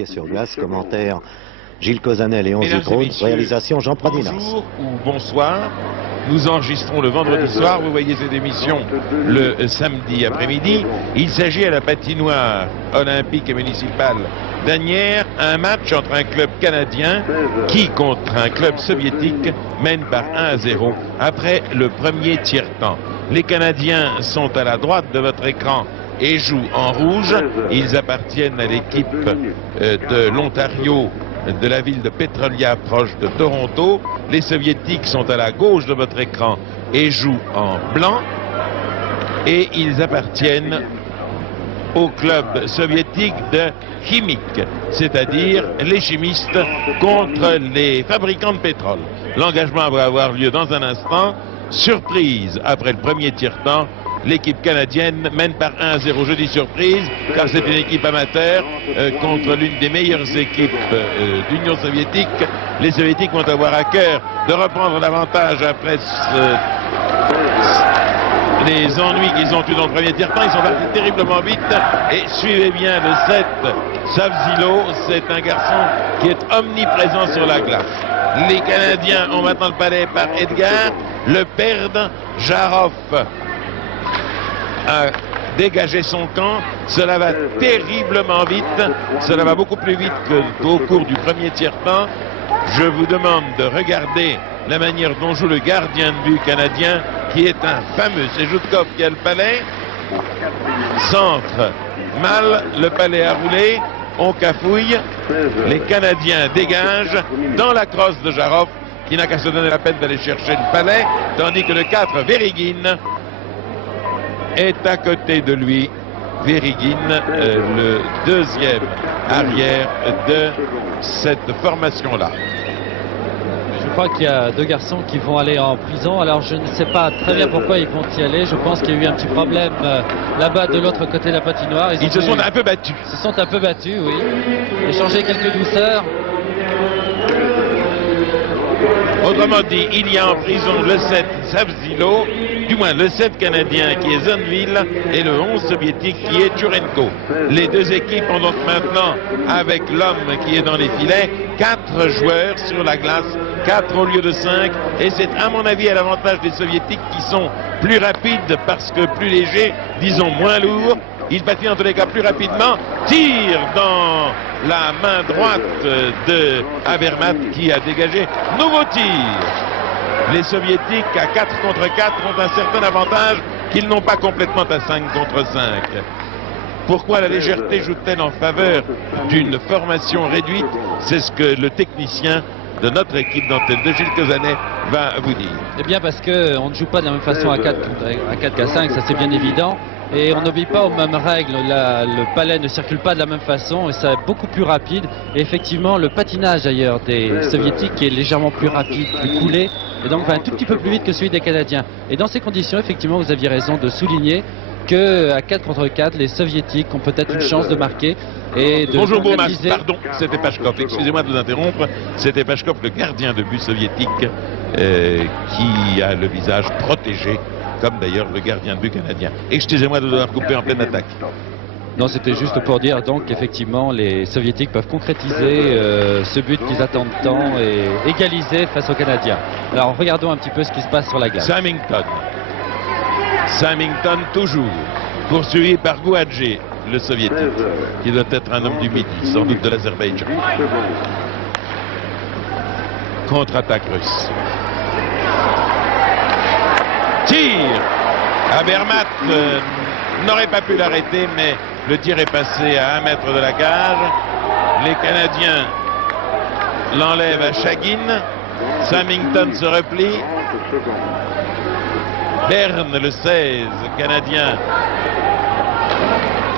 hockey sur glace. Commentaire Gilles Cauzanet, Léon Mesdames et Zitrone, messieurs, réalisation Jean Pradinas. Bonjour ou bonsoir. Nous enregistrons le vendredi soir. Vous voyez cette émission le samedi après-midi. Il s'agit à la patinoire olympique et municipale d'Asnières, un match entre un club canadien qui, contre un club soviétique, mène par 1-0 après le premier tiers-temps. Les Canadiens sont à la droite de votre écran et jouent en rouge. Ils appartiennent à l'équipe de l'Ontario, de la ville de Petrolia, proche de Toronto. Les Soviétiques sont à la gauche de votre écran et jouent en blanc. Et ils appartiennent au club soviétique de Chimik, c'est-à-dire les chimistes contre les fabricants de pétrole. L'engagement va avoir lieu dans un instant. Surprise, après le premier tiers-temps, l'équipe canadienne mène par 1-0. Je dis surprise, car c'est une équipe amateur contre l'une des meilleures équipes d'Union soviétique. Les Soviétiques vont avoir à cœur de reprendre l'avantage après les ennuis qu'ils ont eu dans le premier tiers-temps. Ils sont partis terriblement vite. Et suivez bien le 7, Savzilo. C'est un garçon qui est omniprésent sur la glace. Les Canadiens ont maintenant le palais par Edgar. Le perdent. Jarov a dégagé son camp. Cela va terriblement vite. Cela va beaucoup plus vite qu'au cours du premier tiers-temps. Je vous demande de regarder la manière dont joue le gardien de but canadien, qui est un fameux. C'est Joutkov qui a le palais. Centre mal, le palais a roulé. On cafouille. Les Canadiens dégagent dans la crosse de Jarov, qui n'a qu'à se donner la peine d'aller chercher le palais, tandis que le 4, Verigin, est à côté de lui. Verigin, le deuxième arrière de cette formation-là. Je crois qu'il y a deux garçons qui vont aller en prison. Alors je ne sais pas très bien pourquoi ils vont y aller. Je pense qu'il y a eu un petit problème là-bas de l'autre côté de la patinoire. Ils se sont un peu battus. Ils se sont un peu battus, oui. Échanger quelques douceurs. Autrement dit, il y a en prison le 7 Savzilo, du moins le 7 canadien qui est Zonville et le 11 soviétique qui est Turenko. Les deux équipes ont donc maintenant, avec l'homme qui est dans les filets, 4 joueurs sur la glace, 4 au lieu de 5, et c'est à mon avis à l'avantage des soviétiques qui sont plus rapides parce que plus légers, disons moins lourds. Ils patinent en tous les cas plus rapidement, tire dans la main droite de Avermat qui a dégagé. Nouveau tir. Les Soviétiques à 4 contre 4 ont un certain avantage qu'ils n'ont pas complètement à 5 contre 5. Pourquoi la légèreté joue-t-elle en faveur d'une formation réduite? C'est ce que le technicien de notre équipe d'antenne de Gilles Cauzanet va vous dire. Eh bien parce qu'on ne joue pas de la même façon à 4 qu'à 5, ça c'est bien évident. Et on n'obéit pas aux mêmes règles. Le palais ne circule pas de la même façon et ça est beaucoup plus rapide. Et effectivement, le patinage d'ailleurs des Soviétiques est légèrement plus rapide, plus coulé, et donc va un tout petit peu plus vite que celui des Canadiens. Et dans ces conditions, effectivement, vous aviez raison de souligner qu'à 4 contre 4, les Soviétiques ont peut-être une chance de marquer et de Bonjour Bourmas, concrétiser. pardon, c'était Pachkov. Excusez-moi de vous interrompre. C'était Pachkov, le gardien de but soviétique, qui a le visage protégé, comme d'ailleurs le gardien de but canadien. Excusez-moi de devoir couper en pleine attaque. Non, c'était juste pour dire donc qu'effectivement les Soviétiques peuvent concrétiser ce but qu'ils attendent tant et égaliser face aux Canadiens. Alors regardons un petit peu ce qui se passe sur la glace. Samington toujours, poursuivi par Gouadji, le soviétique, qui doit être un homme du Midi, sans doute de l'Azerbaïdjan. Contre-attaque russe. Tir. Avermat n'aurait pas pu l'arrêter, mais le tir est passé à 1 mètre de la cage. Les Canadiens l'enlèvent à Chagin. Samington se replie. Berne, le 16, canadien,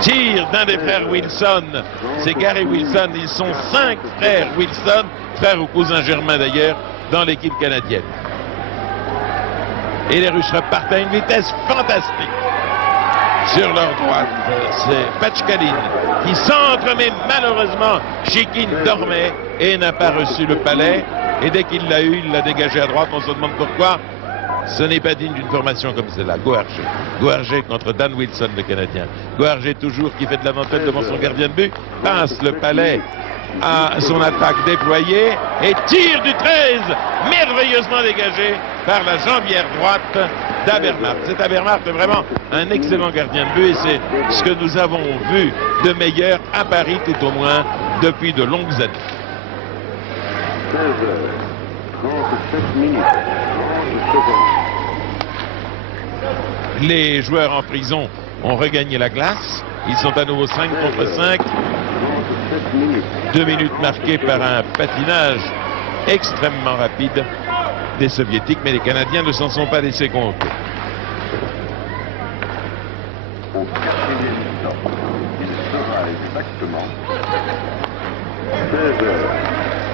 tire d'un des frères Wilson. C'est Gary Wilson. Ils sont 5 frères Wilson, frères ou cousins germains d'ailleurs, dans l'équipe canadienne. Et les Russes repartent à une vitesse fantastique. Sur leur droite, c'est Pachkalin qui centre, mais malheureusement, Chikin dormait et n'a pas reçu le palais. Et dès qu'il l'a eu, il l'a dégagé à droite. On se demande pourquoi. Ce n'est pas digne d'une formation comme celle-là. Goarget. Goarget contre Dan Wilson, le Canadien. Goarget toujours qui fait de la dentelle devant son gardien de but. Passe le palais à son attaque déployée et tire du 13, merveilleusement dégagé par la jambière droite d'Abermart. C'est Abermart vraiment un excellent gardien de but et c'est ce que nous avons vu de meilleur à Paris, tout au moins depuis de longues années. 37 minutes, 30 secondes. Les joueurs en prison ont regagné la glace. Ils sont à nouveau 5 contre 5. 37 minutes. 2 minutes marquées par un patinage extrêmement rapide des Soviétiques, mais les Canadiens ne s'en sont pas laissés compter. Au 4e stop, il sera exactement 16 heures,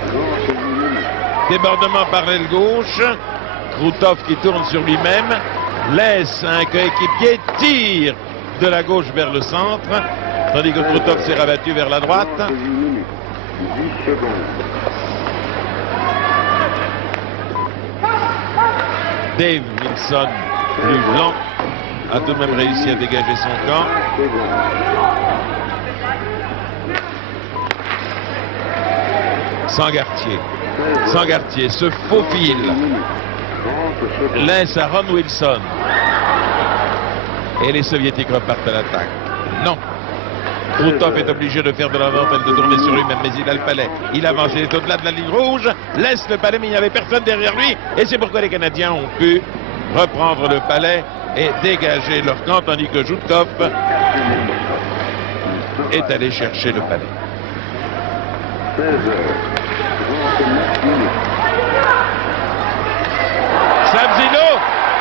38 minutes. Débordement par l'aile gauche. Krutov qui tourne sur lui-même, laisse un coéquipier, tire de la gauche vers le centre, tandis que Krutov s'est rabattu vers la droite. 38 minutes, 10 secondes. Dave Wilson, plus lent, a tout de même réussi à dégager son camp. 20 secondes. Sangartier se faufile, 30 secondes. laisse à Ron Wilson. Et les Soviétiques repartent à l'attaque. Non. Krutov est obligé de faire de la dentelle, de tourner sur lui-même, mais il a le palais. Il avance, il est au-delà de la ligne rouge, laisse le palais, mais il n'y avait personne derrière lui. Et c'est pourquoi les Canadiens ont pu reprendre le palais et dégager leur camp, tandis que Joutkov est allé chercher le palais. 16 heures, 29 minutes. Sabzino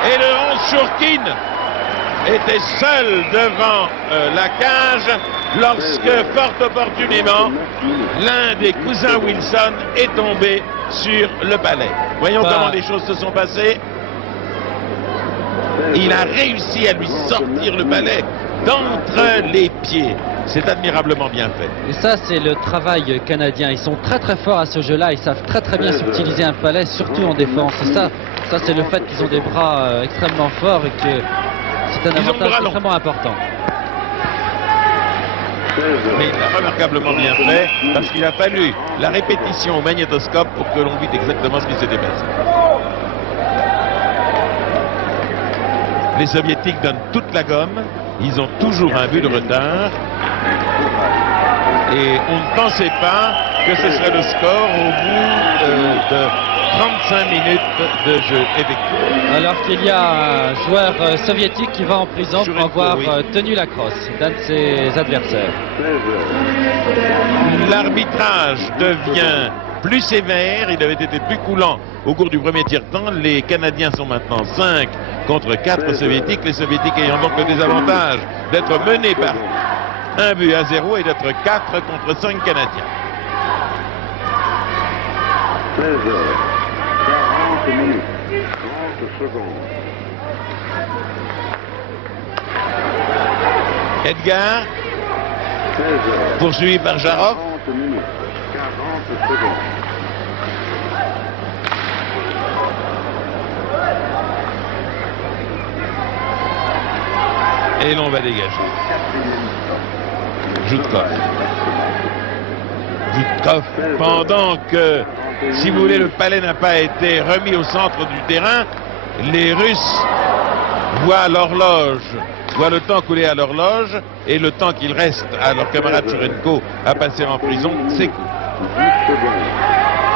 et le 11 Chourkin étaient seuls devant la cage lorsque, fort opportunément, l'un des cousins Wilson est tombé sur le palais. Voyons comment les choses se sont passées. Il a réussi à lui sortir le palais d'entre les pieds. C'est admirablement bien fait. Et ça, c'est le travail canadien. Ils sont très très forts à ce jeu-là. Ils savent très très bien subtiliser un palais, surtout en défense. Et ça c'est le fait qu'ils ont des bras extrêmement forts et que c'est un avantage extrêmement important. Mais il l'a remarquablement bien fait parce qu'il a fallu la répétition au magnétoscope pour que l'on vite exactement ce qui s'était passé. Les Soviétiques donnent toute la gomme. Ils ont toujours un but de retard. Et on ne pensait pas que ce serait le score au bout de 35 minutes de jeu effectué. Alors qu'il y a un joueur soviétique qui va en prison pour avoir tenu la crosse d'un de ses adversaires. L'arbitrage devient plus sévère, il avait été plus coulant au cours du premier tiers-temps. Les Canadiens sont maintenant 5 contre 4 Soviétiques, les Soviétiques ayant donc le désavantage d'être menés par 1-0 et d'être 4 contre 5 Canadiens. 16 heures, 40 minutes, 30 secondes. Edgar, 16 heures, poursuivi par Jarov. 30 minutes, 40 secondes. Et l'on va dégager. Joutkov. Joutkov, pendant que, si vous voulez, le palais n'a pas été remis au centre du terrain, les Russes voient l'horloge, voient le temps couler à l'horloge, et le temps qu'il reste à leur camarade Churenko à passer en prison s'écoule. 10 secondes.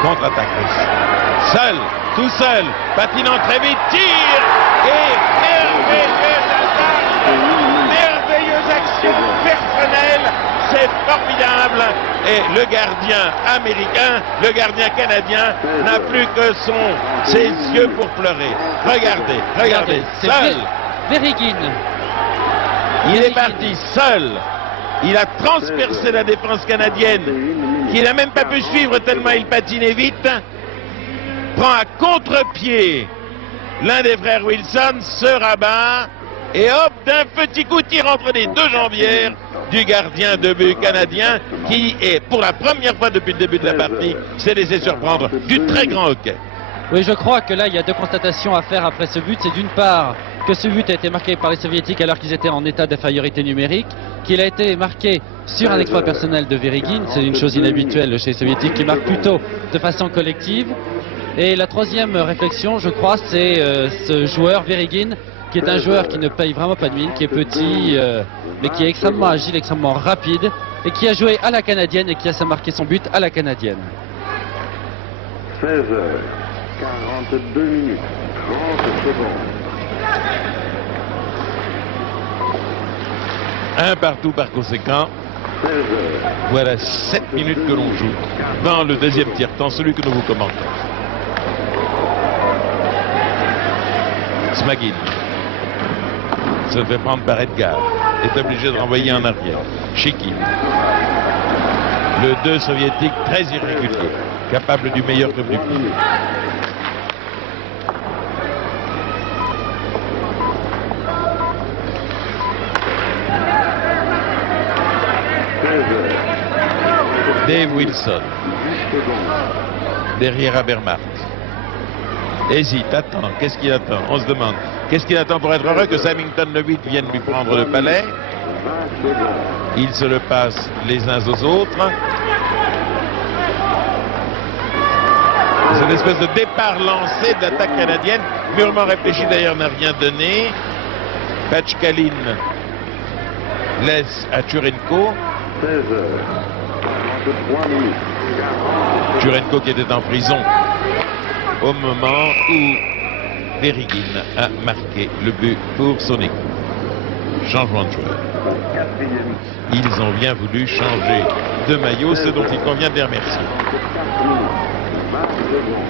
Contre-attaque russe. Seul, tout seul, patinant très vite, tire et merveilleuse attaque, merveilleuse action personnelle, c'est formidable. Et le gardien américain, le gardien canadien n'a plus que ses yeux pour pleurer. Regardez, seul. Verigin. Il est parti seul. Il a transpercé la défense canadienne, qui n'a même pas pu suivre tellement il patinait vite. Prend à contre-pied l'un des frères Wilson, se rabat et hop, d'un petit coup tire entre les deux jambières du gardien de but canadien qui est, pour la première fois depuis le début de la partie, s'est laissé surprendre du très grand hockey. Oui, je crois que là, il y a deux constatations à faire après ce but. C'est d'une part que ce but a été marqué par les Soviétiques alors qu'ils étaient en état d'infériorité numérique, qu'il a été marqué sur un exploit personnel de Verigin. C'est une chose inhabituelle chez les Soviétiques qui marquent plutôt de façon collective. Et la troisième réflexion, je crois, c'est ce joueur Verigin, qui est un joueur qui ne paye vraiment pas de mine, qui est petit, mais qui est extrêmement agile, extrêmement rapide, et qui a joué à la canadienne et qui a marqué son but à la canadienne. 16h, 42 minutes, 30 secondes. Un partout par conséquent. 16h, Voilà 7 minutes que l'on joue dans le deuxième tiers-temps, celui que nous vous commentons. Smagin se fait prendre par Edgar, est obligé de renvoyer en arrière. Chikin, le 2 soviétique très irrégulier, capable du meilleur comme du pire. Dave Wilson, derrière Habermas. Hésite, attend, qu'est-ce qu'il attend? On se demande, qu'est-ce qu'il attend pour être heureux que Samington le 8 vienne lui prendre le palais? 20 secondes. Ils se le passent les uns aux autres. C'est une espèce de départ lancé d'attaque canadienne, mûrement réfléchi d'ailleurs, n'a rien donné. Pachkalin laisse à Turenko. 16h, 43 minutes, 40 Turenko qui était en prison au moment où Verigin a marqué le but pour son équipe. Changement de joueur. quatrième, Ils ont bien voulu changer de maillot, ce dont il convient de les remercier. 4 minutes, 20 secondes.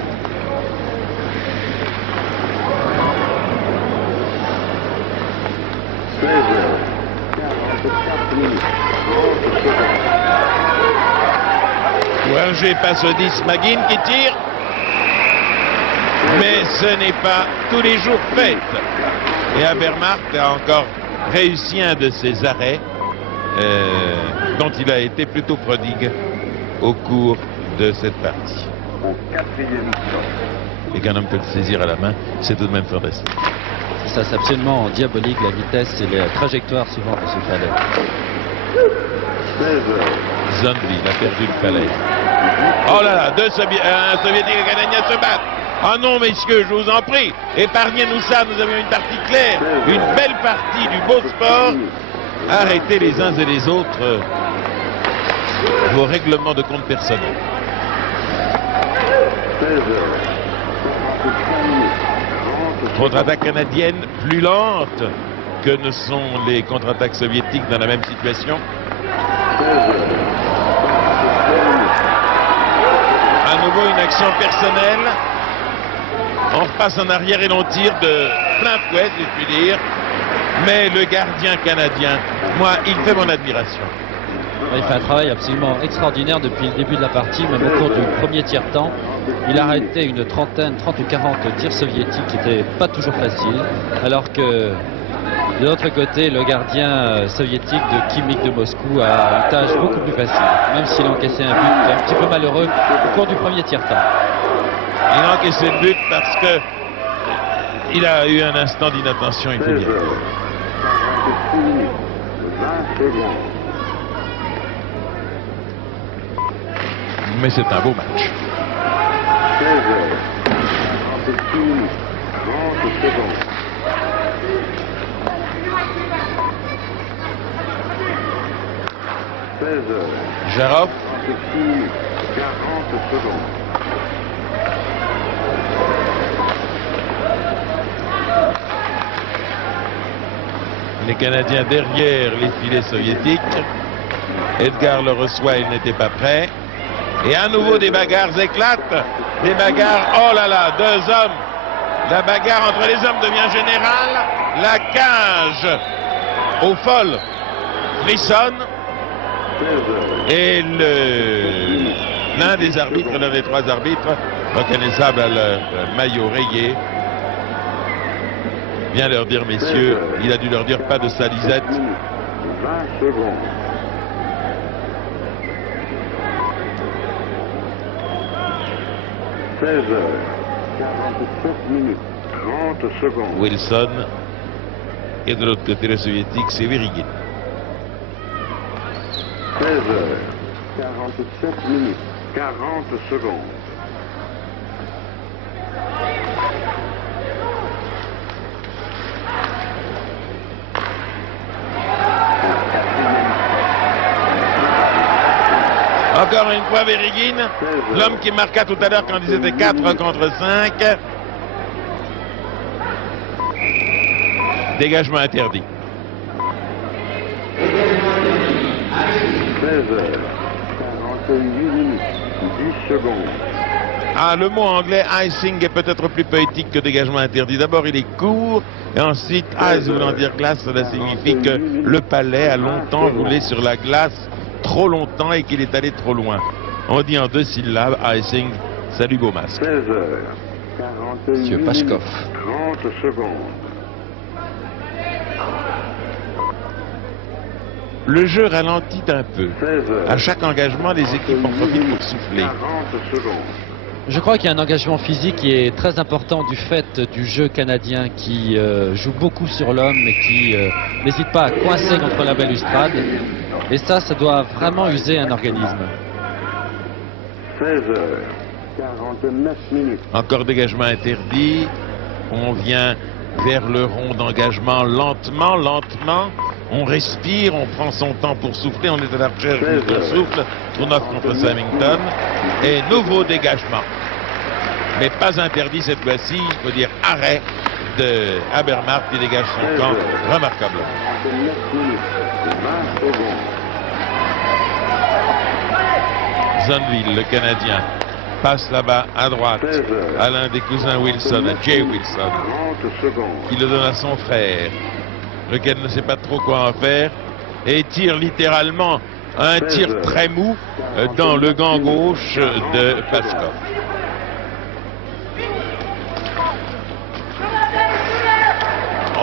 16h, 44 minutes, 30 secondes. Ouanger passe au 10, Magin qui tire. Mais ce n'est pas tous les jours fait. Et Habermas a encore réussi un de ses arrêts dont il a été plutôt prodigue au cours de cette partie. Au quatrième temps. Et qu'un homme peut le saisir à la main, c'est tout de même fantastique. Ça, c'est absolument diabolique, la vitesse et les trajectoires souvent de ce palais. 16h, Zondli a perdu le palais. Oh là là, un Soviétique et un Canadien se battent. Ah non, messieurs, je vous en prie, épargnez-nous ça, nous avons une partie claire, une belle partie du beau sport. Arrêtez les uns et les autres vos règlements de compte personnel. 16h, 45 minutes, 30 Contre-attaque canadienne plus lente que ne sont les contre-attaques soviétiques dans la même situation. 16h, À nouveau une action personnelle. On repasse en arrière et l'on tire de plein fouet, si je puis dire. Mais le gardien canadien, moi, il fait mon admiration. Il fait un travail absolument extraordinaire depuis le début de la partie, même au cours du premier tiers-temps. Il a arrêté une trentaine, 30 ou 40 tirs soviétiques qui n'étaient pas toujours faciles, alors que de l'autre côté, le gardien soviétique de Khimik de Moscou a une tâche beaucoup plus facile, même s'il a encaissé un but un petit peu malheureux au cours du premier tiers-temps. Il a encaissé le but parce que il a eu un instant d'inattention, il faut 16h, bien. 46 minutes, 20 secondes. Mais c'est un beau match. 16h, 46 minutes, 30 secondes. 16h, Jarov, 46 minutes, 40 secondes. les Canadiens derrière les filets soviétiques. Edgar le reçoit, il n'était pas prêt. Et à nouveau des bagarres éclatent. Des bagarres, oh là là, deux hommes. La bagarre entre les hommes devient générale. La cage au fol frissonne. 16h, Et l'un des arbitres, l'un des trois arbitres, reconnaissable à leur maillot rayé, vient leur dire, messieurs, il a dû leur dire pas de salisette. 20 secondes. 16h, 47 minutes, 30 secondes. Wilson. Et de l'autre côté, le soviétique, c'est Verigin. 16 heures, 47 minutes, 40 secondes. Encore une fois, Verigin, l'homme qui marqua tout à l'heure quand ils étaient 4 contre 5. Dégagement interdit. 16 heures, 48 minutes, 10 secondes. Ah, le mot anglais icing est peut-être plus poétique que dégagement interdit. D'abord, il est court, et ensuite, ice voulant dire glace, cela signifie que le palais a longtemps roulé sur la glace, trop longtemps, et qu'il est allé trop loin. On dit en 2 syllabes, icing, salut beau masque. 16 heures, 48 Monsieur minutes, Pashkov. 30 secondes. Le jeu ralentit un peu. 16 heures, À chaque engagement, les équipes en profitent pour souffler. 40 secondes. Je crois qu'il y a un engagement physique qui est très important du fait du jeu canadien qui joue beaucoup sur l'homme et qui n'hésite pas à coincer contre la balustrade. Et ça doit vraiment user un organisme. 16 heures, 49 minutes. Encore dégagement interdit. On vient vers le rond d'engagement lentement, lentement. On respire, on prend son temps pour souffler. On est à la recherche du souffle. Tournoff contre Samington. Et nouveau dégagement. Mais pas interdit cette fois-ci. Il faut dire arrêt de Habermas qui dégage son camp remarquablement. 49 minutes, 20 secondes. Zonneville, le Canadien, passe là-bas à droite à l'un des cousins Wilson, à Jay Wilson, 30 secondes. qui le donne à son frère, lequel ne sait pas trop quoi en faire, et tire littéralement un tir très mou dans le gant gauche de Pashkov.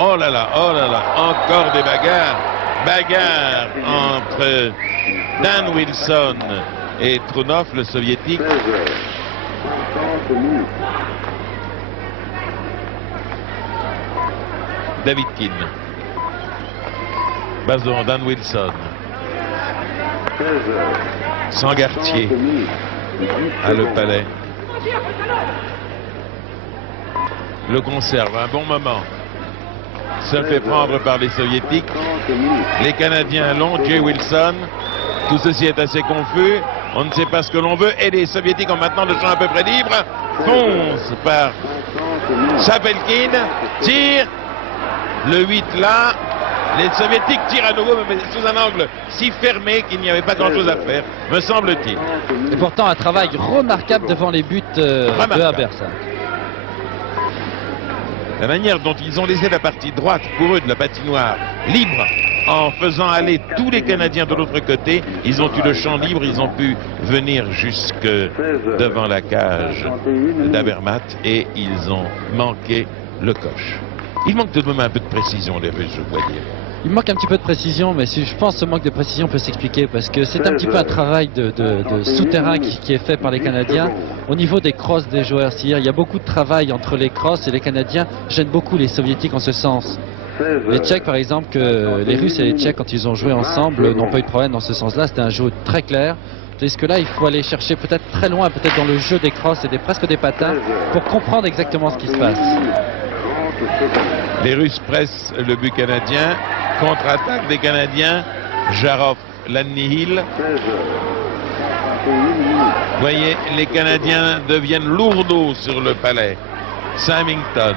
Oh là là, encore des bagarres. Bagarre entre Dan Wilson et Trunov, le soviétique. 16 heures, 50 minutes. Davidkin. Base devant Dan Wilson. 16 heures, Sangartier 30 minutes, 10 à Le secondes. Palais. Le conserve un bon moment. Se fait prendre par les soviétiques. 30 minutes. Les Canadiens l'ont, Jay Wilson. Tout ceci est assez confus. On ne sait pas ce que l'on veut. Et les soviétiques ont maintenant le champ à peu près libre. Fonce par 50 minutes. Sapelkin. Tire. Le 8 là. Les soviétiques tirent à nouveau, mais sous un angle si fermé qu'il n'y avait pas grand-chose à faire, me semble-t-il. Et pourtant un travail remarquable devant les buts de Remarquable. Habermas. La manière dont ils ont laissé la partie droite pour eux de la patinoire libre, en faisant aller tous les Canadiens de l'autre côté, ils ont eu le champ libre, ils ont pu venir jusque devant la cage d'Habermas et ils ont manqué le coche. Il manque tout de même un peu de précision, les Russes, je dois dire. Il manque un petit peu de précision, mais je pense que ce manque de précision peut s'expliquer parce que c'est un petit peu un travail de souterrain qui est fait par les Canadiens au niveau des crosses des joueurs. C'est-à-dire il y a beaucoup de travail entre les crosses et les Canadiens gênent beaucoup les Soviétiques en ce sens. Les Tchèques, par exemple, que les Russes et les Tchèques, quand ils ont joué ensemble, n'ont pas eu de problème dans ce sens-là. C'était un jeu très clair. Tandis que là, il faut aller chercher peut-être très loin, peut-être dans le jeu des crosses et presque des patins, pour comprendre exactement ce qui se passe. Les Russes pressent le but canadien. Contre-attaque des Canadiens. Jarov l'annihile. Vous voyez, les Canadiens deviennent lourdeaux sur le palais. Samington.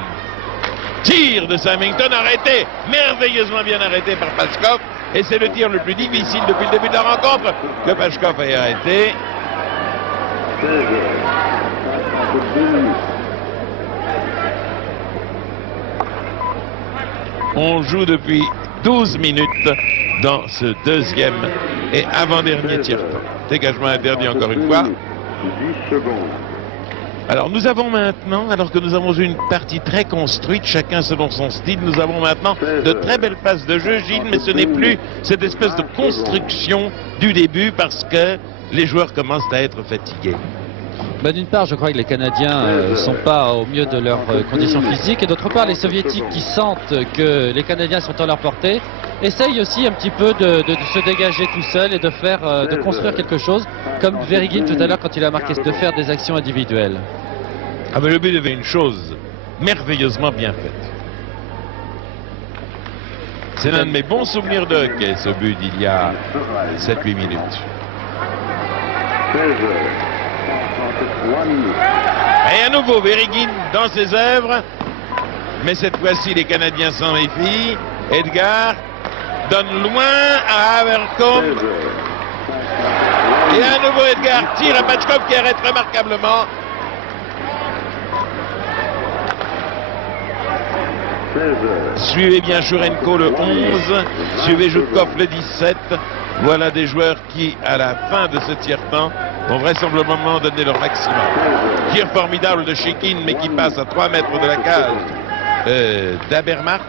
Tir de Samington arrêté, merveilleusement bien arrêté par Pashkov. Et c'est le tir le plus difficile depuis le début de la rencontre que Pashkov ait arrêté. On joue depuis 12 minutes dans ce deuxième et avant-dernier tiers-temps. Dégagement interdit encore une fois. 10 secondes. Alors nous avons maintenant, alors que nous avons eu une partie très construite, chacun selon son style, nous avons maintenant de très belles passes de jeu, Gilles, mais ce n'est plus cette espèce de construction du début parce que les joueurs commencent à être fatigués. D'une part, je crois que les Canadiens ne sont pas au mieux de leurs conditions physiques, et d'autre part, les Soviétiques qui sentent que les Canadiens sont à leur portée, essayent aussi un petit peu de se dégager tout seul et de faire, de construire quelque chose, comme Verigin tout à l'heure quand il a marqué, de faire des actions individuelles. Ah mais le but avait une chose merveilleusement bien faite. C'est l'un de mes bons souvenirs de hockey, ce but d'il y a 7-8 minutes. 16 heures, 133 minutes. Et à nouveau, Verigin dans ses œuvres. Mais cette fois-ci, les Canadiens s'en méfient. Edgar donne loin à Abercombe. 16 heures, Et à nouveau, Edgar tire à Pachkov qui arrête remarquablement. 16 heures, Suivez bien Shurenko le 11. Suivez Zhukov le 17. Voilà des joueurs qui, à la fin de ce tiers-temps, vont vraisemblablement donner leur maximum. Tir formidable de Shekin, mais qui passe à 3 mètres de la cage d'Abermart.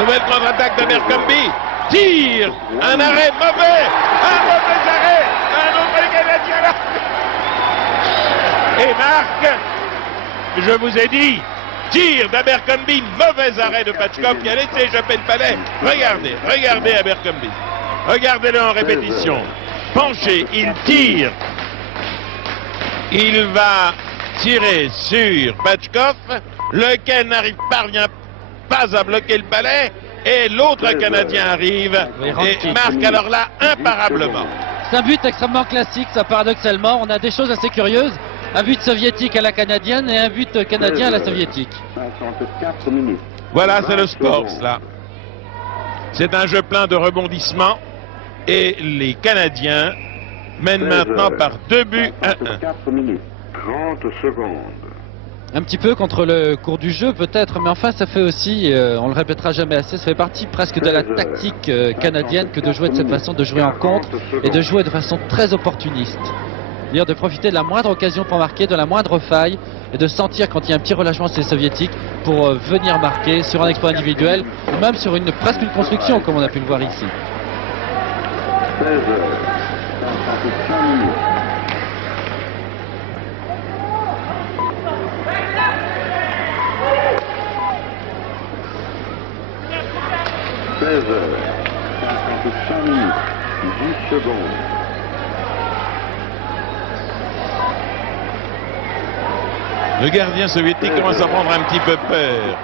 Nouvelle contre-attaque d'Abercrombie. Tire. Un arrêt mauvais. Un mauvais arrêt. Un autre Canadien là. Et marque. Je vous ai dit. Tir d'Abercrombie. Mauvais arrêt de Pachkov qui a laissé échapper le palais. Regardez. Regardez Abercrombie. Regardez-le en répétition. Penché. Il tire. Il va tirer sur Pachkov. Lequel parvient pas à bloquer le palais. Et l'autre Canadien arrive et marque alors là imparablement. C'est un but extrêmement classique, ça paradoxalement. On a des choses assez curieuses. Un but soviétique à la canadienne et un but canadien à la soviétique. 54 minutes. Voilà, c'est le sport, cela. C'est un jeu plein de rebondissements. Et les Canadiens mènent maintenant par 2 buts à 1. 54 minutes. 30 secondes. Un petit peu contre le cours du jeu peut-être, mais enfin ça fait aussi, on le répétera jamais assez, ça fait partie presque de la tactique canadienne que de jouer de cette façon, de jouer en contre et de jouer de façon très opportuniste. C'est-à-dire de profiter de la moindre occasion pour marquer, de la moindre faille, et de sentir quand il y a un petit relâchement chez les Soviétiques pour venir marquer sur un exploit individuel, ou même sur presque une construction comme on a pu le voir ici. 16 heures, 55 minutes. Heures, 55 minutes, 10 secondes. Le gardien soviétique commence à prendre un petit peu peur.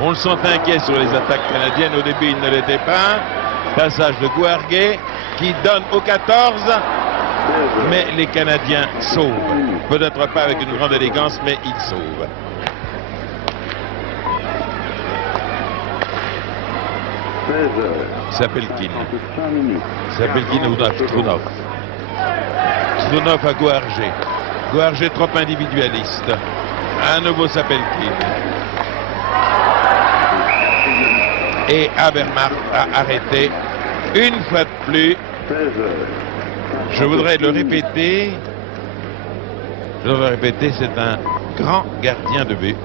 On le sent inquiet sur les attaques canadiennes. Au début, il ne l'était pas. Passage de Guarguet qui donne au 14. Mais les Canadiens sauvent. Peut-être pas avec une grande élégance, mais ils sauvent. Sapelkin. Sapelkin ou Strunov. Strunov à Guargé. Guargé trop individualiste. À nouveau Sapelkin. Et Abermart a arrêté une fois de plus. Je voudrais le répéter. C'est un grand gardien de but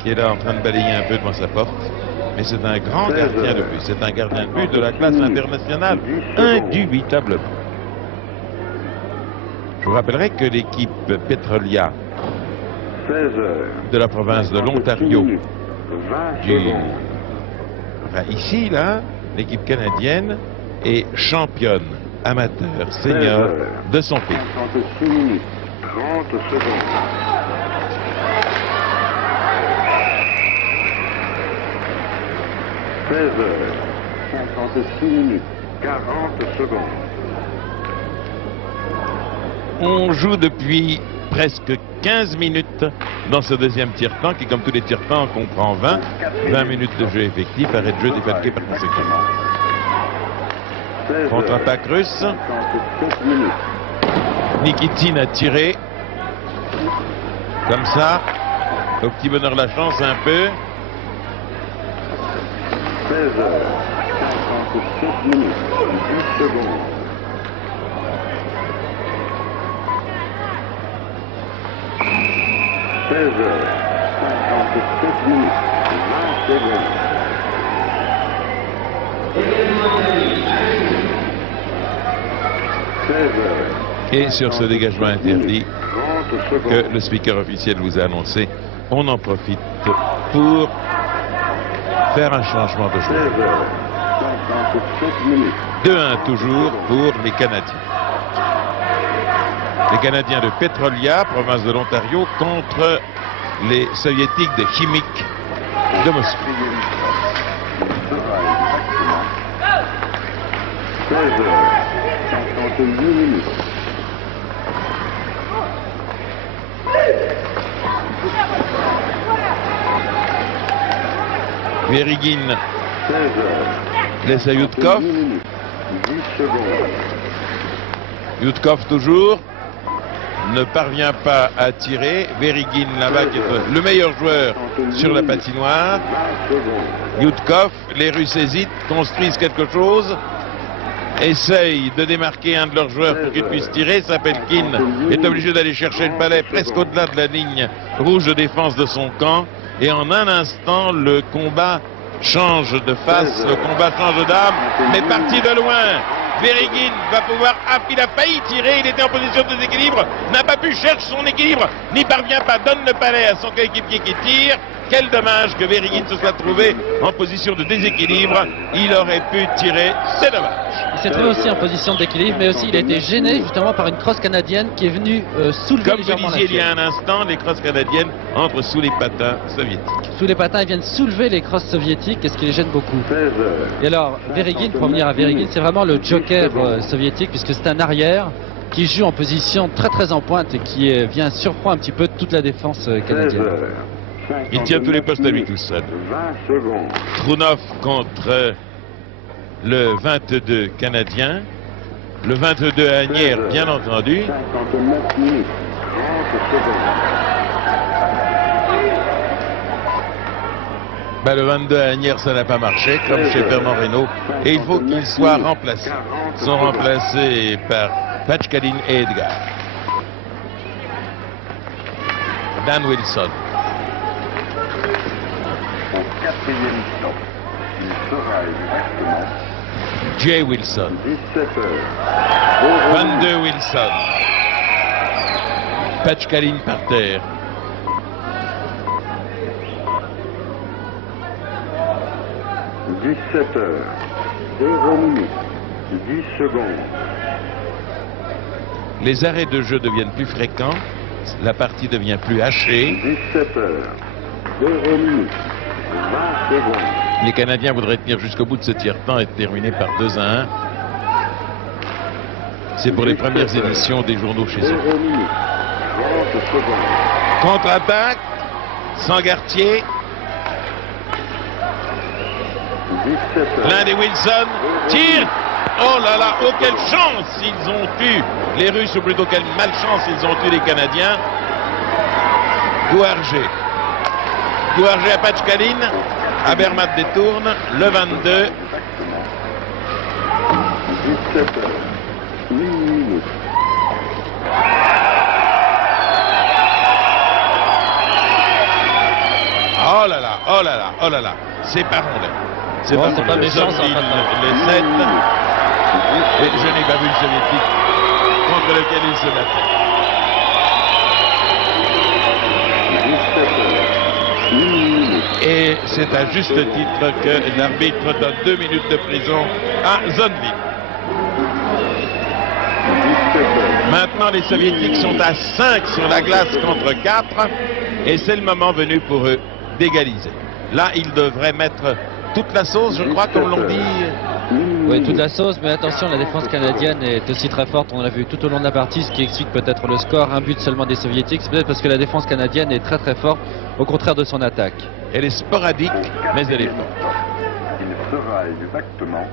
qui est là en train de balayer un peu devant sa porte. Mais c'est un grand gardien de but. C'est un gardien de but de la classe internationale, indubitablement. Je vous rappellerai que l'équipe Petrolia de la province de l'Ontario, ici, là, l'équipe canadienne est championne amateur senior de son pays. 36 minutes, 30 secondes. 16 heures, 56 minutes, 40 secondes. On joue depuis presque 15 minutes dans ce deuxième tiers-temps qui, comme tous les tiers-temps, comprend 20 minutes de jeu effectif, arrêt de jeu défalqué par conséquent. Contre-attaque russe. 57 minutes. Nikitin a tiré. Comme ça. Au petit bonheur la chance un peu. 16 heures, 57 minutes, 10 secondes. Heures, 57 minutes, 20 secondes. 16 Et sur ce dégagement interdit 30 secondes. que le speaker officiel vous a annoncé, on en profite pour faire un changement de 16 joueur. heures, 57 minutes. 2-1 toujours pour les Canadiens. Les Canadiens de Petrolia, province de l'Ontario, contre les Soviétiques de Chimik de Moscou. 16 heures, 58 minutes. Verigin 16 heures, laisse à Yutkov. 58 minutes. 10 secondes. Yutkov toujours ne parvient pas à tirer. Verigin là-bas qui est le meilleur joueur sur la patinoire. 20 secondes. Yutkov, les Russes hésitent, construisent quelque chose, essayent de démarquer un de leurs joueurs pour qu'il puisse tirer. Sapelkin est obligé d'aller chercher le palais presque au-delà de la ligne rouge de défense de son camp. Et en un instant, le combat change de face, le combat change d'âme, mais parti de loin. Verigin va pouvoir... Ah, il a failli tirer, il était en position de déséquilibre, n'a pas pu chercher son équilibre, n'y parvient pas, donne le palais à son coéquipier qui tire. Quel dommage que Verigin se soit trouvé en position de déséquilibre. Il aurait pu tirer, c'est dommage. Il s'est trouvé aussi en position d'équilibre, mais aussi il a été gêné justement par une crosse canadienne qui est venue soulever Comme vous légèrement la disiez il y a sienne. un instant, les crosses canadiennes entrent sous les patins soviétiques. Sous les patins, ils viennent soulever les crosses soviétiques, et ce qui les gêne beaucoup. 16 heures. Et alors, Verigin, pour revenir à Verigin, c'est vraiment le joker soviétique, puisque c'est un arrière qui joue en position très très en pointe et qui vient surprendre un petit peu toute la défense 16 canadienne. heures. Il tient tous les postes à lui tout 59 seul. 20 secondes. Trounov contre le 22 canadien. Le 22 à Agnières, bien entendu. 59 minutes. 30 secondes. Le 22 à Agnières, ça n'a pas marché, comme chez Fernand Reynaud. Et il faut qu'il soit remplacé. Ils sont remplacés par Pachkalin et Edgar. Dan Wilson. Au quatrième stop, il sera exactement Jay Wilson. 17 heures. 22 Wilson. Pachkalin par terre. – 17 heures. 0 minutes. 10 secondes. Les arrêts de jeu deviennent plus fréquents. La partie devient plus hachée. 17 heures. 0 minutes. 20 secondes. Les Canadiens voudraient tenir jusqu'au bout de ce tiers-temps et terminer par 2-1. C'est pour les premières éditions des journaux chez 0 eux. minutes. 30 secondes. Contre-attaque. Sangartier. 17 heures. L'un des Wilson. Tire. Oh là là, oh quelle chance ils ont eu, les Russes, ou plutôt quelle malchance ils ont eu les Canadiens. Gouargé. Gouargé à Pachkalin. Abermat détourne. Le 22. 17 heures. 1 minute. Oh là là, oh là là, oh là là. C'est pas rondel. C'est Bon, pas c'est rondel. pas méchant, ça, en fait, Le 7. Et je n'ai pas vu le soviétique contre lequel il se battait. 17 heures. 1 minute. Et c'est à juste titre que l'arbitre donne 2 minutes de prison à Zonville. 17 heures. Maintenant, les Soviétiques sont à 5 sur la glace contre 4. Et c'est le moment venu pour eux d'égaliser. Là, ils devraient mettre toute la sauce, je crois, comme l'on dit. Oui, toute la sauce, mais attention, la défense canadienne est aussi très forte, on l'a vu tout au long de la partie, ce qui explique peut-être le score, un but seulement des Soviétiques, c'est peut-être parce que la défense canadienne est très très forte, au contraire de son attaque. Elle est sporadique, mais elle est forte. Il sera exactement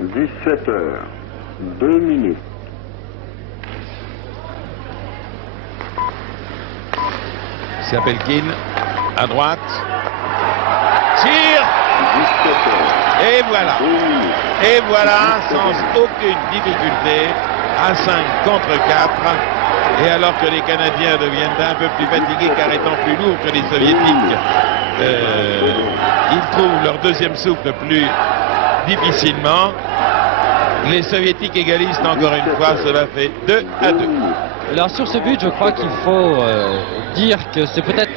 17 heures. 2 minutes. Sapelkin, à droite. Tire. 17 heures. Et voilà. 2 minutes. Et voilà, sans aucune difficulté, à 5 contre 4. Et alors que les Canadiens deviennent un peu plus fatigués car étant plus lourds que les Soviétiques, ils trouvent leur deuxième souffle plus difficilement. Les Soviétiques égalisent encore une fois, cela fait 2-2. Alors sur ce but, je crois qu'il faut dire que c'est peut-être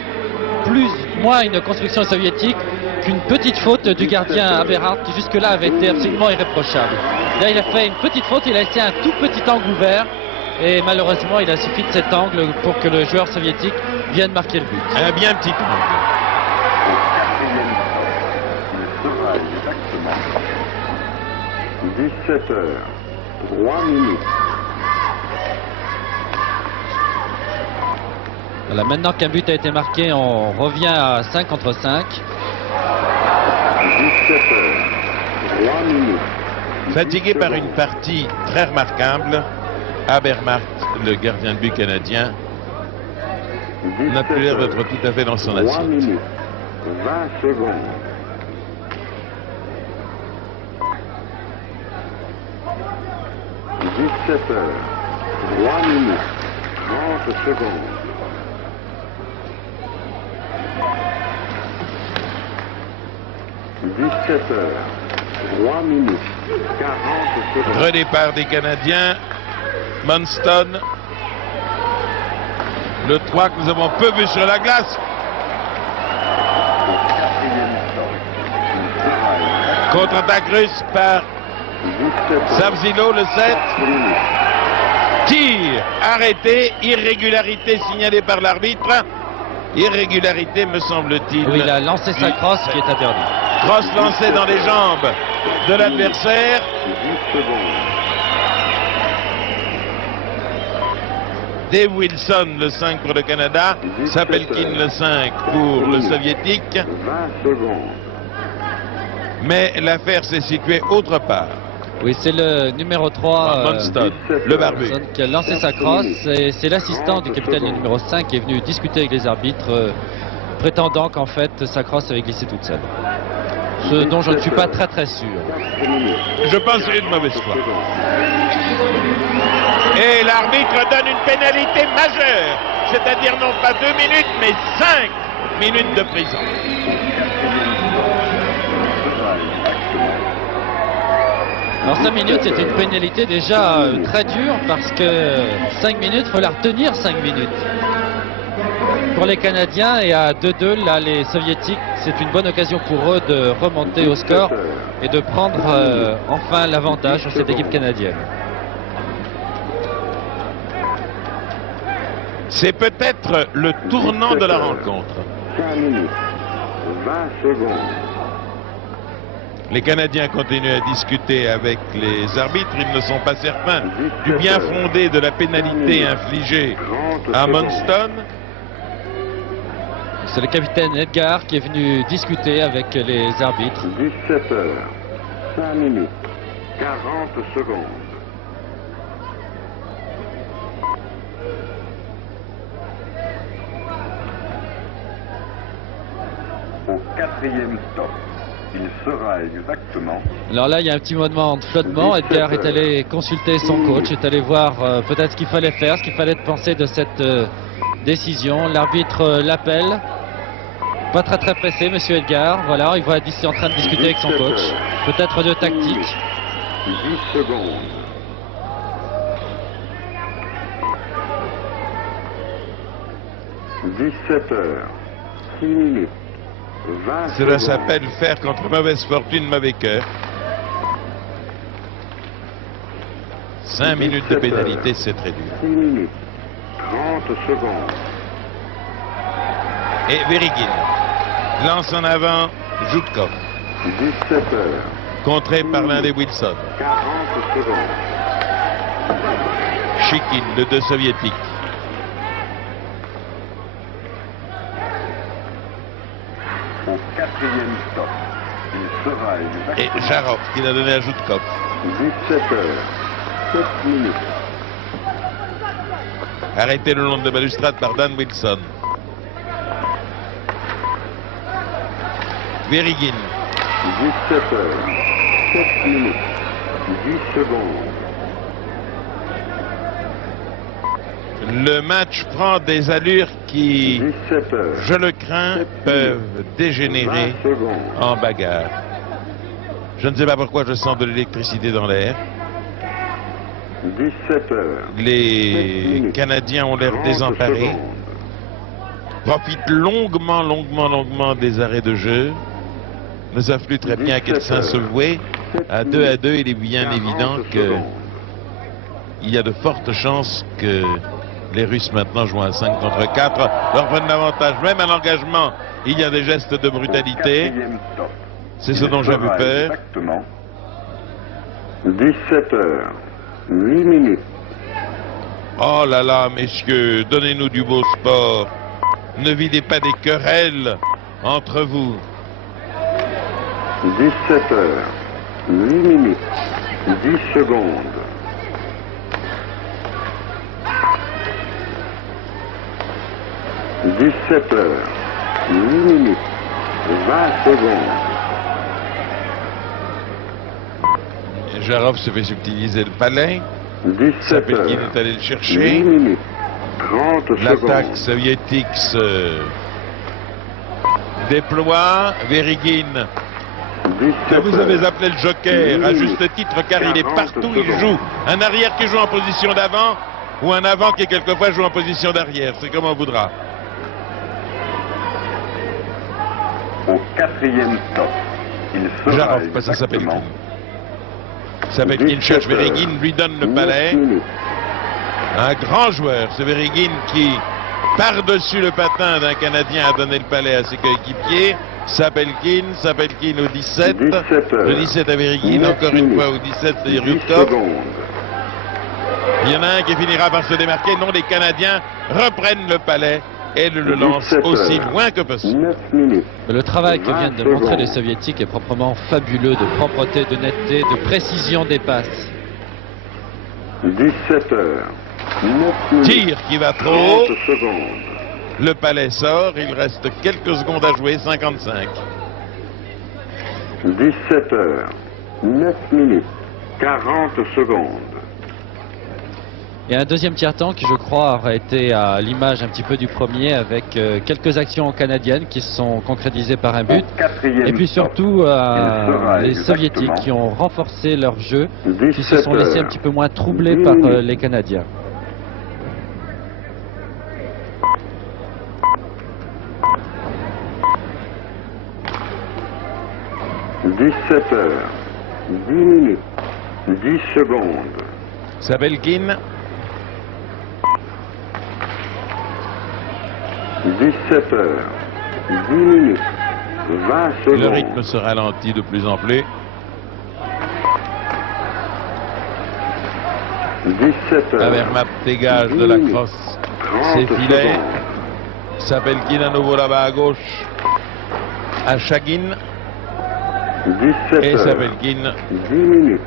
moins une construction soviétique qu'une petite faute du gardien Aberhart qui jusque-là avait été absolument irréprochable. Là, il a fait une petite faute, il a laissé un tout petit angle ouvert et malheureusement, il a suffi de cet angle pour que le joueur soviétique vienne marquer le but. Un bien petit angle. 17 heures, 3 minutes. Voilà, maintenant qu'un but a été marqué, on revient à 5 contre 5. 17 heures, 3 minutes. Fatigué par une partie très remarquable, Aberhart, le gardien de but canadien, n'a plus l'air d'être tout à fait dans son 3 assiette. minutes, 20 secondes. 17 heures, 3 minutes, 30 secondes. 17 heures, 3 minutes, 40 secondes. Redépart des Canadiens. Munston. Le 3 que nous avons peu vu sur la glace. Contre-attaque russe par Savzilo, le 7. Tir arrêté, irrégularité signalée par l'arbitre. Irrégularité, me semble-t-il. Oui, il a lancé sa crosse qui est interdite. Crosse lancée dans les jambes de l'adversaire. 10 secondes. Dave Wilson, le 5 pour le Canada. Sapelkin, le 5 pour le Soviétique. 20 secondes. Mais l'affaire s'est située autre part. Oui, c'est le numéro 3, Munston, le barbu. qui a lancé sa crosse. Et c'est l'assistant du capitaine le numéro 5 qui est venu discuter avec les arbitres, prétendant qu'en fait sa crosse avait glissé toute seule. Ce dont je ne suis pas très sûr. Je pense que c'est une mauvaise foi. Et l'arbitre donne une pénalité majeure, c'est-à-dire non pas 2 minutes, mais 5 minutes de prison. Alors 5 minutes, c'est une pénalité déjà très dure parce que 5 minutes, il faut la retenir 5 minutes. Pour les Canadiens et à 2-2, là les Soviétiques, c'est une bonne occasion pour eux de remonter au score et de prendre enfin l'avantage sur cette équipe canadienne. C'est peut-être le tournant de la rencontre. 5 minutes, 20 secondes. Les Canadiens continuent à discuter avec les arbitres. Ils ne sont pas certains du bien fondé de la pénalité infligée à Munston. C'est le capitaine Edgar qui est venu discuter avec les arbitres. 17 heures, 5 minutes, 40 secondes. Au 4e stop, il sera exactement... Alors là, il y a un petit moment de flottement. Edgar est allé consulter son coach, est allé voir peut-être ce qu'il fallait faire, ce qu'il fallait penser de cette décision. L'arbitre l'appelle. Pas très pressé, monsieur Edgar. Voilà, il voit d'ici en train de discuter avec son coach. Peut-être de tactique. 10 secondes. « 17 heures, 6 minutes, 20 Cela secondes. s'appelle faire contre mauvaise fortune, mauvais cœur. 5 minutes de pénalité, c'est très dur. 6 minutes, 30 secondes. Et Verigin lance en avant Zhutkov, 17 heures, contré par l'un des Wilson. 40 secondes. Chikin, le 2 soviétique. Au 4e stop, il sera Et exactement... Jarov qui l'a donné à Zhutkov. 17 heures, 7 minutes. Arrêté le long de la balustrade par Dan Wilson. Verigin, 17 heures, 7 minutes, 10 secondes. le match prend des allures qui, 17 heures, je le crains, peuvent dégénérer 20 secondes. en bagarre. Je ne sais pas pourquoi je sens de l'électricité dans l'air. 17 heures. Les Canadiens ont l'air désemparés, profitent longuement des arrêts de jeu, ne savent plus très bien à quel sein se vouer. À 2-2, il est bien évident qu'il y a de fortes chances que les Russes maintenant jouent à 5 contre 4, leur prennent l'avantage. Même à l'engagement, il y a des gestes de brutalité. C'est ce dont j'avais peur. Exactement. 17 heures, 8 minutes. Oh là là, messieurs, donnez-nous du beau sport. Ne videz pas des querelles entre vous. 17 heures, 8 minutes, 10 secondes. 17 heures, 8 minutes, 20 secondes. Jarov se fait subtiliser le palais. 17 Sapelkin heures, est allé le 8 chercher. minutes, 30 L'attaque secondes. soviétique se déploie. Verigin, 17 vous avez heures, appelé le joker à juste titre car il est 40 partout, il secondes. joue. Un arrière qui joue en position d'avant ou un avant qui quelquefois joue en position d'arrière, c'est comme on voudra. Au 4e stop, il sera Jarov passe à Sapelkin. exactement Sapelkin cherche 17 heures, Verigin, lui donne le 9 palais. minutes. Un grand joueur, ce Verigin qui, par-dessus le patin d'un Canadien, a donné le palais à ses coéquipiers. Sapelkin au 17. 17 heures, Le 17 à Verigin, 9 encore une minutes, fois au 17, c'est 10 Ryubkov. secondes. Il y en a un qui finira par se démarquer. Non, les Canadiens reprennent le palais et le lancent 17 aussi heures, loin que possible. 9 minutes. Le travail que 20 viennent de montrer secondes. les Soviétiques est proprement fabuleux, de propreté, de netteté, de précision des passes. 17 heures, 9 minutes. Tir qui va trop haut. 30 secondes. Le palais sort. Il reste quelques secondes à jouer, 55. 17 heures, 9 minutes, 40 secondes. Et un deuxième tiers-temps qui, je crois, aura été à l'image un petit peu du premier, avec quelques actions canadiennes qui se sont concrétisées par un but. Au 4e Et puis stop, surtout sera les exactement Soviétiques qui ont renforcé leur jeu, qui se 17 sont laissés un heures, petit peu moins troublés 10 par minutes. les Canadiens. « 17 heures, 10 minutes, 10 secondes. Sapelkin, 17 heures, 10 minutes, 20 secondes. le rythme se ralentit de plus en plus. 17 heures, Avermaet dégage de la crosse 30 ses filets. secondes. Sapelkin à nouveau là-bas à gauche. À Chagin. 17 Et heures, Sapelkin 10 minutes,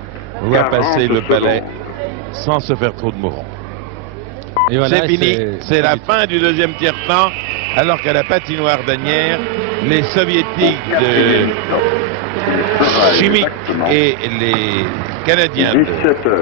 va 40 passer le palais secondes. sans se faire trop de mourants. Et voilà, C'est fini, c'est la but. fin du deuxième tiers-temps, alors qu'à la patinoire d'Asnières, les Soviétiques de 4e stop, il sera Chimique exactement et les Canadiens de 17 heures,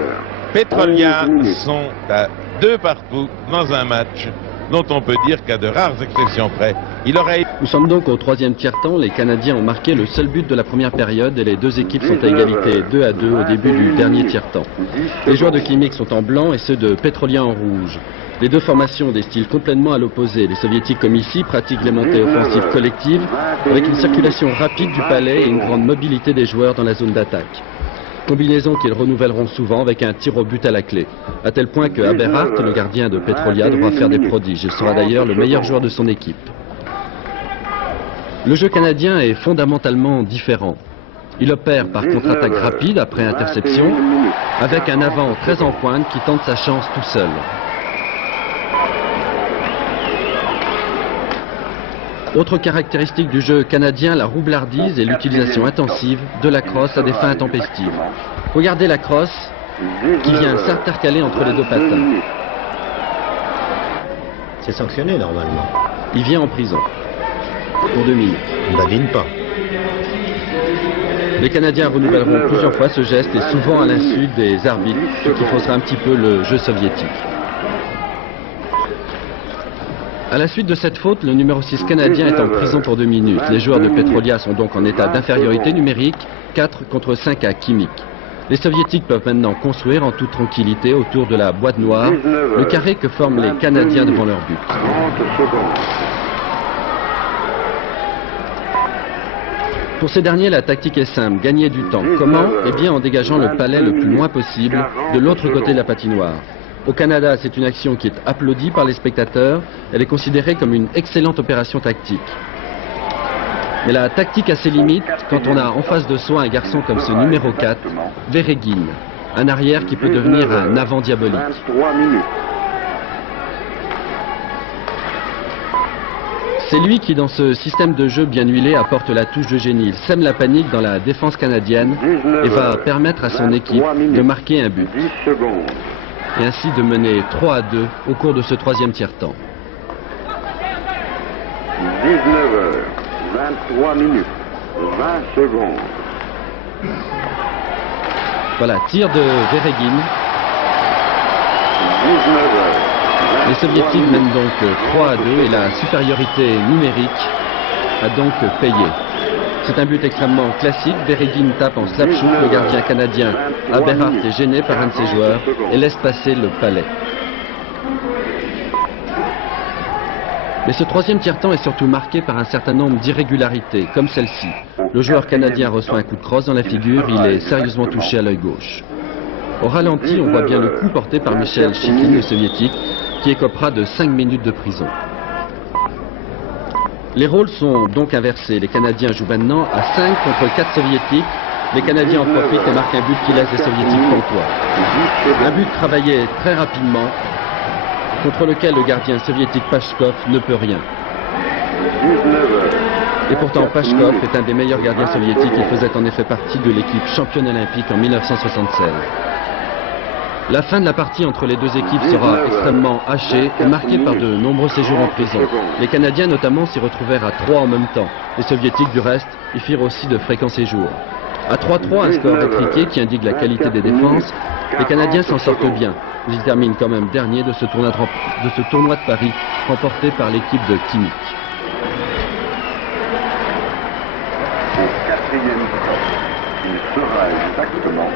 Petrolia 11 minutes. sont à 2 partout dans un match dont on peut dire qu'à de rares exceptions près, il aurait été... Nous sommes donc au troisième tiers-temps. Les Canadiens ont marqué le seul but de la première période et les deux équipes sont à égalité 2-2 au début du dernier tiers-temps. 10 Les joueurs de secondes. Khimik sont en blanc et ceux de Petrolia en rouge. Les deux formations ont des styles complètement à l'opposé. Les soviétiques, comme ici, pratiquent les montées offensives collectives avec une circulation rapide du palais et une grande mobilité des joueurs dans la zone d'attaque. Combinaison qu'ils renouvelleront souvent avec un tir au but à la clé. À tel point que Aberhart, le gardien de Petrolia, devra faire des prodiges. Il sera d'ailleurs le meilleur joueur de son équipe. Le jeu canadien est fondamentalement différent. Il opère par contre-attaque rapide après interception, avec un avant très en pointe qui tente sa chance tout seul. Autre caractéristique du jeu canadien, la roublardise et l'utilisation intensive de la crosse à des fins intempestives. Regardez la crosse qui vient s'intercaler entre les deux patins. C'est sanctionné normalement. Il vient en prison pour 2 minutes. On ne badine pas. Les Canadiens renouvelleront plusieurs fois ce geste et souvent à l'insu des arbitres, ce qui faussera un petit peu le jeu soviétique. À la suite de cette faute, le numéro 6 canadien est en prison pour 2 minutes. Les joueurs de Petrolia sont donc en état d'infériorité numérique, 4 contre 5 à Khimik. Les soviétiques peuvent maintenant construire en toute tranquillité autour de la boîte noire le carré que forment les Canadiens devant leur but. 30 secondes. Pour ces derniers, la tactique est simple, gagner du temps. Comment? Eh bien en dégageant le palais le plus loin possible de l'autre côté de la patinoire. Au Canada, c'est une action qui est applaudie par les spectateurs. Elle est considérée comme une excellente opération tactique. Mais la tactique a ses limites quand on a en face de soi un garçon comme ce numéro 4, Veregin, un arrière qui peut devenir un avant diabolique. 23 minutes. C'est lui qui, dans ce système de jeu bien huilé, apporte la touche de génie. Il sème la panique dans la défense canadienne et va permettre à son équipe de marquer un but 10 secondes. et ainsi de mener 3-2 au cours de ce troisième tiers-temps. 19h, 23 minutes, 20 secondes. Voilà, tir de Veregin. 19h. Les soviétiques mènent donc 3-2 et la supériorité numérique a donc payé. C'est un but extrêmement classique. Veregin tape en slapshot. Le gardien canadien Aberhart est gêné par un de ses joueurs et laisse passer le palais. Mais ce troisième tiers-temps est surtout marqué par un certain nombre d'irrégularités, comme celle-ci. Le joueur canadien reçoit un coup de crosse dans la figure. Il est sérieusement touché à l'œil gauche. Au ralenti, on voit bien le coup porté par Michel Chikin, le soviétique, qui écopera de 5 minutes de prison. Les rôles sont donc inversés. Les Canadiens jouent maintenant à 5 contre 4 soviétiques. Les Canadiens en profitent et marquent un but qui laisse les soviétiques pantois. Un but travaillé très rapidement, contre lequel le gardien soviétique Pashkov ne peut rien. Et pourtant Pashkov est un des meilleurs gardiens soviétiques et faisait en effet partie de l'équipe championne olympique en 1976. La fin de la partie entre les deux équipes sera extrêmement hachée et marquée par de nombreux séjours en prison. Les Canadiens notamment s'y retrouvèrent à 3 en même temps. Les Soviétiques du reste y firent aussi de fréquents séjours. À 3-3, un score étriqué qui indique la qualité des défenses. Les Canadiens s'en sortent bien. Ils terminent quand même dernier de ce tournoi de Paris remporté par l'équipe de Kimmich. Au 4e, il sera exactement